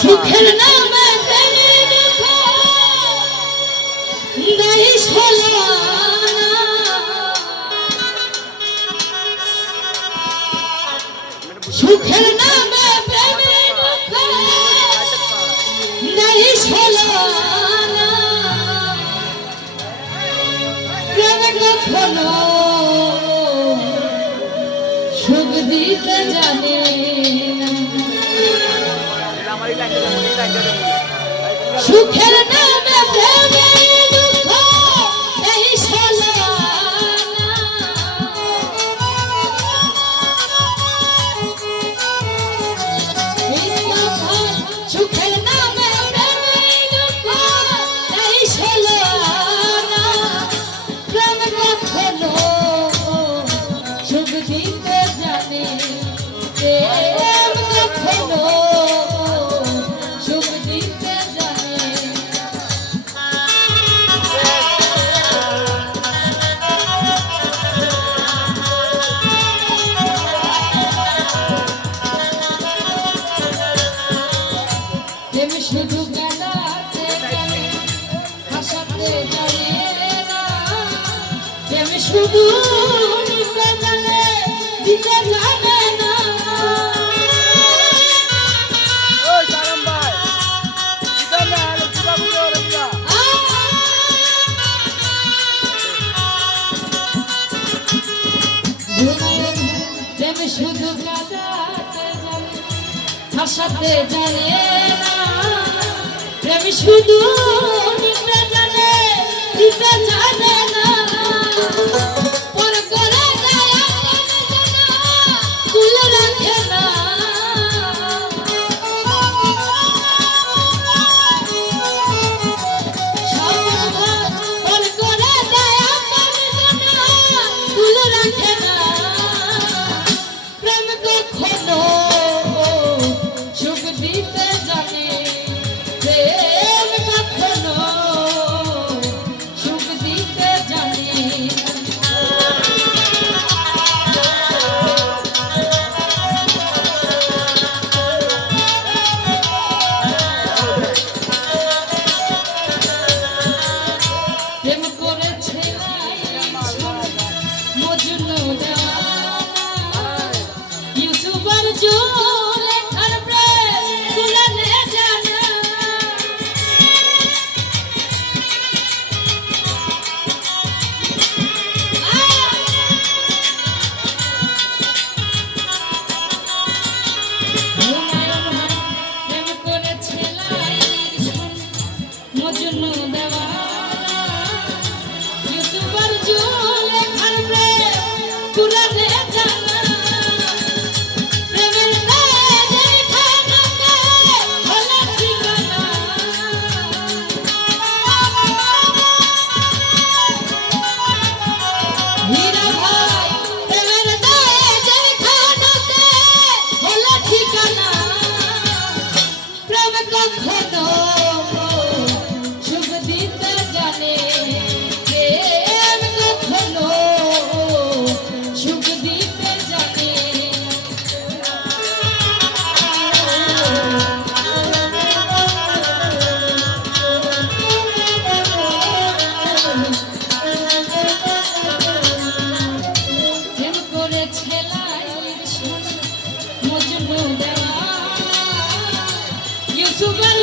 সুখের নামে প্রেমের দুঃখ দেই ছলনা সুখের নামে প্রেমের দুঃখ দেই ছলনা প্রেম কখনো সুখ দিতে জানে সুখের নামে প্রেমের দুঃখ এই ছলনা সুখের নামে প্রেমের দুঃখ এই ছলনা প্রেম কখনো সুখ দিতে জানে প্রেম কখনো শুধু গালাতে জানে হাসাতে জানে না প্রেম শুধু নিতে জানে দিতে জানে না ওই সালাম ভাই দিতে না হলো দিবা বুঝো রবিয়া প্রেম শুধু গালাতে জানে হাসাতে জানে না প্রেম শুধু নিতে জানে দিতে জানে না পর করে দেয় তুলে রাখে না পর করে দেয় তুলে রাখে না প্রেম কখনো সুখ দিতে জানে প্রেম কখনো সুখ দিতে জানে প্রেম করেছে মজনু দেওয়ানা ইউসুফ আর জুলেখার প্রেম তুলে জানা প্রেম করেছে মজনু দেওয়ানা ইউসুফ আর জুলেখার প্রেম তুলে জানা প্রেমের হীরা ভাই প্রেমের দায়ে যেখানেতে হলো ঠিকানা প্রেম কখনো সুখ দিতে জানে প্রেম কখনো সুখ দিতে জানে প্রেম করেছে মজনু দেওয়ানা ইউসুফ আর